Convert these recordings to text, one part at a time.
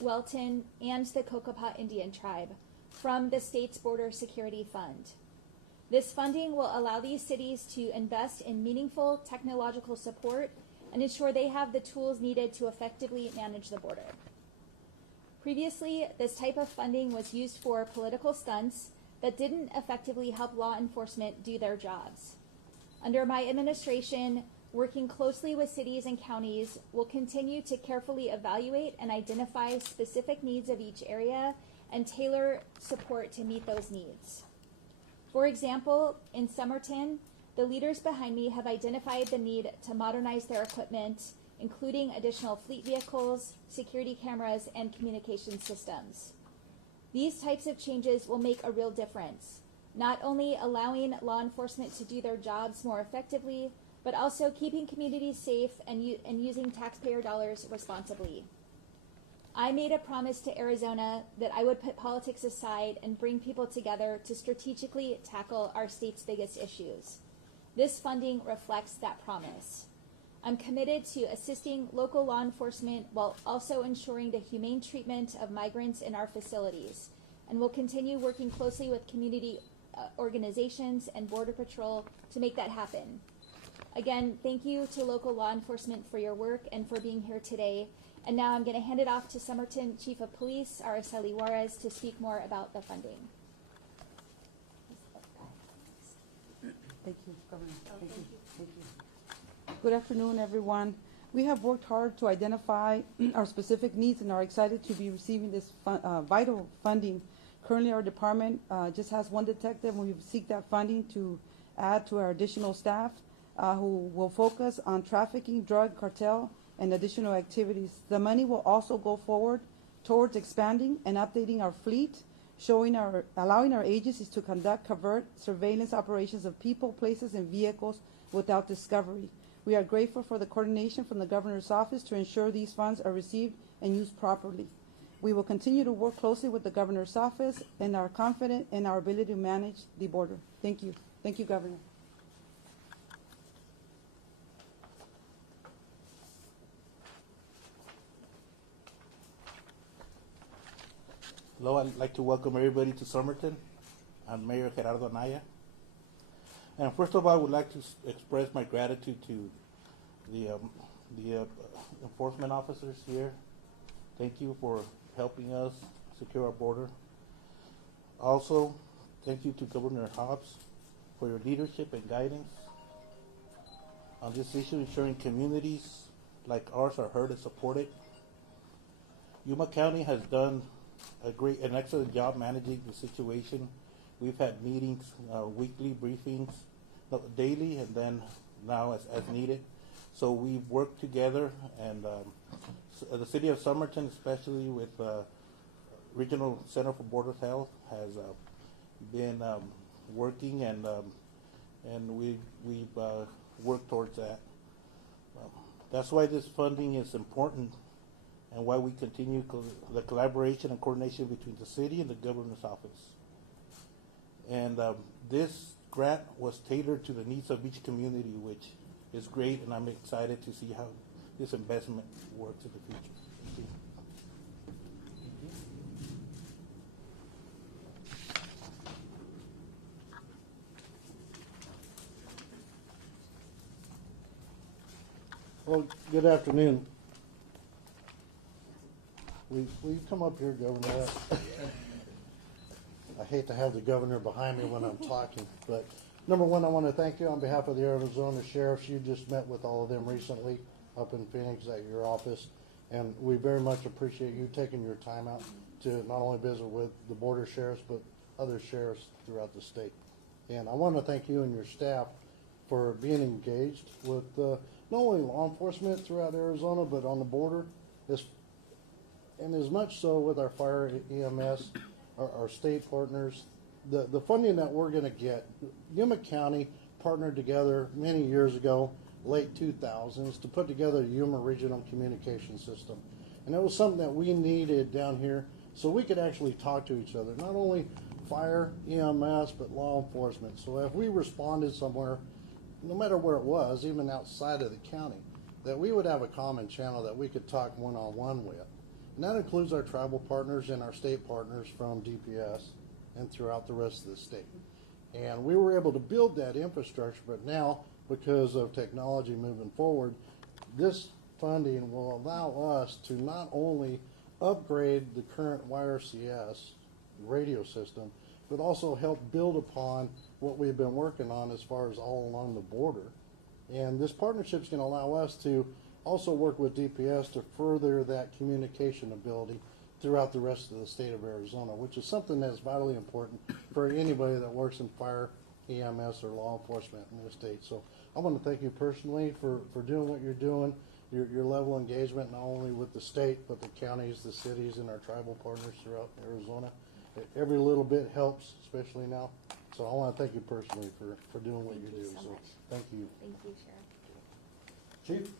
Welton, and the Kokopah Indian Tribe from the state's Border Security Fund. This funding will allow these cities to invest in meaningful technological support and ensure they have the tools needed to effectively manage the border. Previously, this type of funding was used for political stunts that didn't effectively help law enforcement do their jobs. Under my administration, working closely with cities and counties, we'll continue to carefully evaluate and identify specific needs of each area and tailor support to meet those needs. For example, in Somerton, the leaders behind me have identified the need to modernize their equipment, including additional fleet vehicles, security cameras, and communication systems. These types of changes will make a real difference, not only allowing law enforcement to do their jobs more effectively, but also keeping communities safe and using taxpayer dollars responsibly. I made a promise to Arizona that I would put politics aside and bring people together to strategically tackle our state's biggest issues. This funding reflects that promise. I'm committed to assisting local law enforcement while also ensuring the humane treatment of migrants in our facilities, and will continue working closely with community organizations and Border Patrol to make that happen. Again, thank you to local law enforcement for your work and for being here today. And now I'm going to hand it off to Somerton Chief of Police, Araceli Juarez, to speak more about the funding. Thank you, Governor. Thank you. Thank you. Good afternoon, everyone. We have worked hard to identify our specific needs and are excited to be receiving this vital funding. Currently, our department just has one detective, and we seek that funding to add to our additional staff who will focus on trafficking, drug cartel, and additional activities. The money will also go forward towards expanding and updating our fleet, allowing our agencies to conduct covert surveillance operations of people, places, and vehicles without discovery. We are grateful for the coordination from the Governor's office to ensure these funds are received and used properly. We will continue to work closely with the Governor's office and are confident in our ability to manage the border. Thank you. Thank you, Governor. Hello, I'd like to welcome everybody to Somerton. I'm Mayor Gerardo Anaya. And first of all, I would like to express my gratitude to the enforcement officers here. Thank you for helping us secure our border. Also, thank you to Governor Hobbs for your leadership and guidance on this issue, ensuring communities like ours are heard and supported. Yuma County has done an excellent job managing the situation. We've had meetings, weekly briefings, daily, and then now as needed. So we've worked together, and the city of Somerton, especially with Regional Center for Border Health, has been working, and we've worked towards that. That's why this funding is important, and why we continue the collaboration and coordination between the city and the governor's office. And this grant was tailored to the needs of each community, which is great, and I'm excited to see how this investment works in the future. Thank you. Well, good afternoon. Will you come up here, Governor? I hate to have the governor behind me when I'm talking, but number one, I want to thank you on behalf of the Arizona Sheriffs. You just met with all of them recently up in Phoenix at your office, and we very much appreciate you taking your time out to not only visit with the border sheriffs, but other sheriffs throughout the state. And I want to thank you and your staff for being engaged with not only law enforcement throughout Arizona, but on the border, and as much so with our fire EMS, our state partners. The funding that we're going to get, Yuma County partnered together many years ago, late 2000s, to put together the Yuma Regional Communication System. And it was something that we needed down here so we could actually talk to each other, not only fire, EMS, but law enforcement. So if we responded somewhere, no matter where it was, even outside of the county, that we would have a common channel that we could talk one-on-one with. And that includes our tribal partners and our state partners from DPS and throughout the rest of the state. And we were able to build that infrastructure, but now, because of technology moving forward, this funding will allow us to not only upgrade the current YRCS radio system, but also help build upon what we've been working on as far as all along the border. And this partnership is going to allow us to also work with DPS to further that communication ability throughout the rest of the state of Arizona, which is something that's vitally important for anybody that works in fire, EMS, or law enforcement in the state. So I want to thank you personally for doing what you're doing, your level of engagement, not only with the state, but the counties, the cities, and our tribal partners throughout Arizona. Every little bit helps, especially now. So I want to thank you personally for doing what you do. So much. Thank you. Thank you, Sheriff. Chief?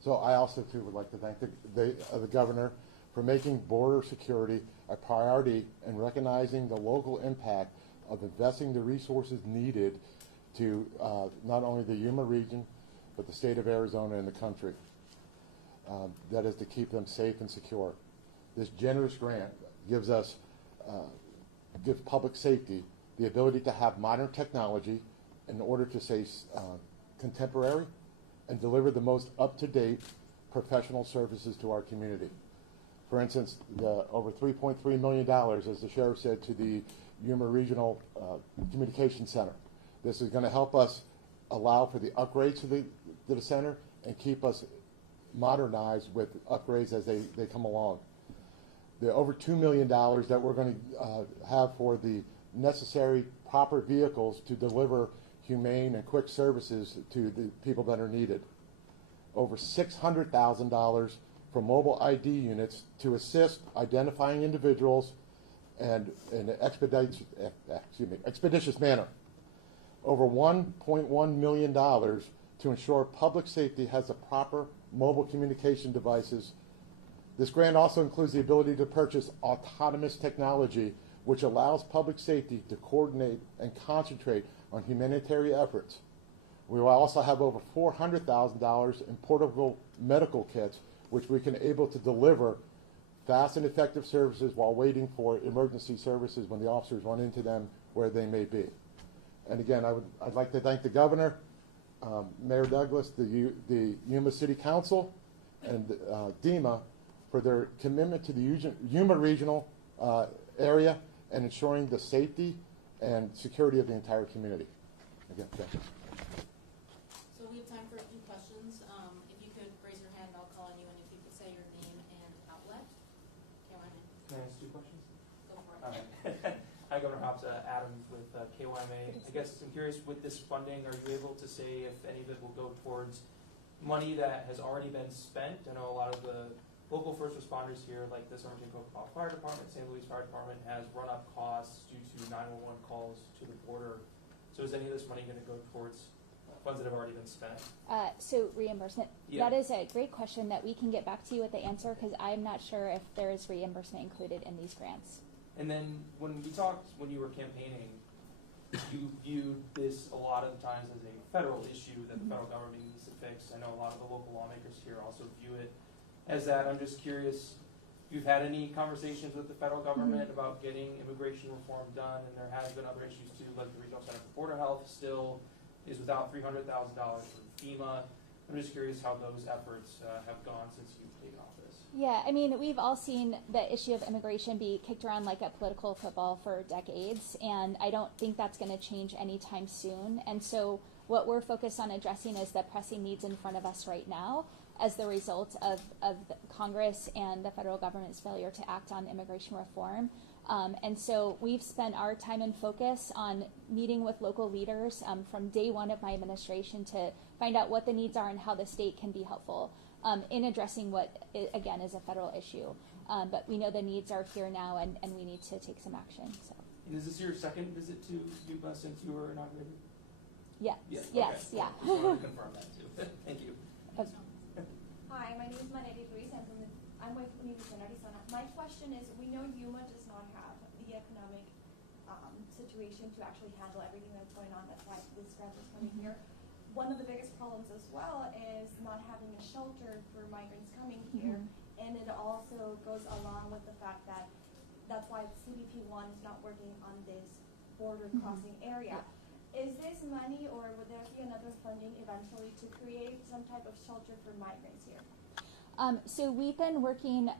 So I also too would like to thank the governor for making border security a priority and recognizing the local impact of investing the resources needed to not only the Yuma region, but the state of Arizona and the country. That is to keep them safe and secure. This generous grant gives public safety the ability to have modern technology in order to stay contemporary and deliver the most up-to-date professional services to our community. For instance, the over $3.3 million, as the sheriff said, to the Yuma Regional Communication Center. This is going to help us allow for the upgrades to the center and keep us modernized with upgrades as they come along. The over $2 million that we're going to have for the necessary proper vehicles to deliver humane and quick services to the people that are needed. Over $600,000 for mobile ID units to assist identifying individuals and in an expeditious manner. Over $1.1 million to ensure public safety has the proper mobile communication devices. This grant also includes the ability to purchase autonomous technology, which allows public safety to coordinate and concentrate on humanitarian efforts. We will also have over $400,000 in portable medical kits, which we can able to deliver fast and effective services while waiting for emergency services when the officers run into them where they may be. And again, I'd like to thank the governor, Mayor Douglas, the Yuma City Council, and DEMA for their commitment to the Yuma regional area and ensuring the safety and security of the entire community. Again, thank you. So we have time for a few questions. If you could raise your hand, I'll call on you, and if you could say your name and outlet. KYMA. Can I ask two questions? Go for it. All right. Hi, Governor Hobbs. Adam with KYMA. I guess I'm curious, with this funding, are you able to say if any of it will go towards money that has already been spent? I know a lot of the local first responders here, like the Somerton Fire Department, St. Louis Fire Department, has run up costs due to 911 calls to the border. So is any of this money going to go towards funds that have already been spent? So reimbursement, Yeah. that is a great question that we can get back to you with the answer, because I'm not sure if there is reimbursement included in these grants. And then when we talked, when you were campaigning, you viewed this a lot of the times as a federal issue that the federal government needs to fix. I know a lot of the local lawmakers here also view it as that. I'm just curious, if you've had any conversations with the federal government about getting immigration reform done, and there has been other issues too, like the Regional Center for Border Health still is without $300,000 from FEMA. I'm just curious how those efforts have gone since you've taken office. Yeah, I mean, we've all seen the issue of immigration be kicked around like a political football for decades, and I don't think that's going to change anytime soon. And so what we're focused on addressing is the pressing needs in front of us right now as the result of Congress and the federal government's failure to act on immigration reform. And so we've spent our time and focus on meeting with local leaders from day one of my administration to find out what the needs are and how the state can be helpful in addressing what, again, is a federal issue. But we know the needs are here now, and we need to take some action. So. And is this your second visit to Yuma since you were inaugurated? Yes, Yes, yes, okay. yeah. Just wanted to confirm that too. Thank you. Hi, my name is Maneri Ruiz. I'm with Univision Arizona. My question is, we know Yuma does not have the economic situation to actually handle everything that's going on. That's why this grant is coming here. One of the biggest problems as well is not having a shelter for migrants coming here. And it also goes along with the fact that that's why CBP 1 is not working on this border crossing area. Is this money, or would there be another funding eventually to create some type of shelter for migrants here? So we've been working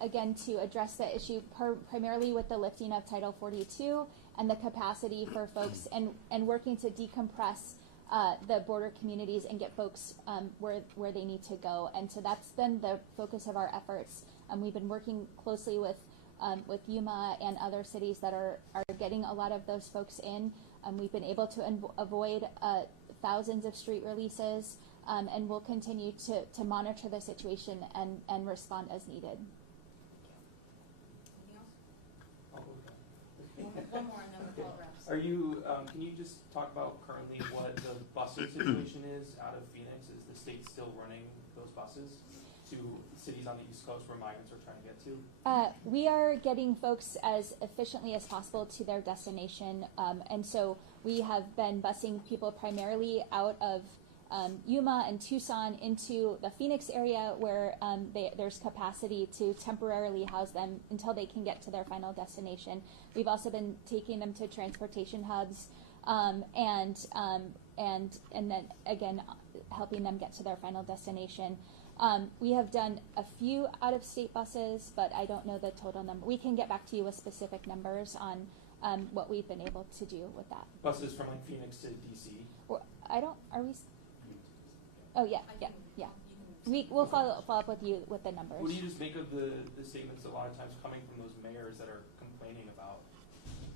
again to address the issue primarily with the lifting of Title 42 and the capacity for folks, and working to decompress the border communities and get folks where they need to go. And so that's been the focus of our efforts. We've been working closely with Yuma and other cities that are getting a lot of those folks in. We've been able to avoid thousands of street releases, and we'll continue to monitor the situation and respond as needed. Anything else? Oh, okay. One more and then we'll call it wraps. Are you, can you just talk about currently what the busing situation is out of Phoenix? Is the state still running those buses to cities on the East Coast where migrants are trying to get to? We are getting folks as efficiently as possible to their destination, and so we have been busing people primarily out of Yuma and Tucson into the Phoenix area, where there's capacity to temporarily house them until they can get to their final destination. We've also been taking them to transportation hubs, and then again helping them get to their final destination. We have done a few out-of-state buses, but I don't know the total number. We can get back to you with specific numbers on what we've been able to do with that. Buses from like Phoenix to DC? Are we? Oh, yeah. We'll follow up with you with the numbers. What do you just make of the statements a lot of times coming from those mayors that are complaining about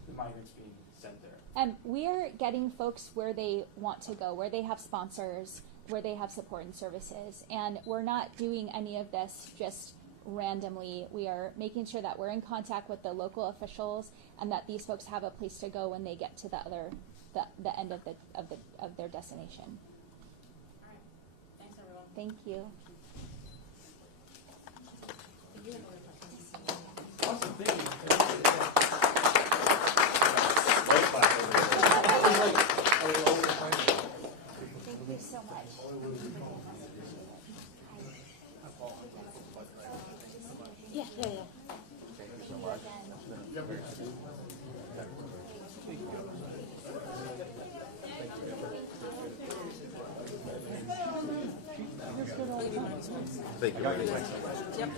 the migrants being sent there? We are getting folks where they want to go, where they have sponsors, where they have support and services, and we're not doing any of this just randomly. We are making sure that we're in contact with the local officials and that these folks have a place to go when they get to the end of their destination. All right. Thanks, everyone. Thank you. You have other questions? Awesome, thank you. Thank you so much. Yeah. Thank you so much. Thank you very much. Yep.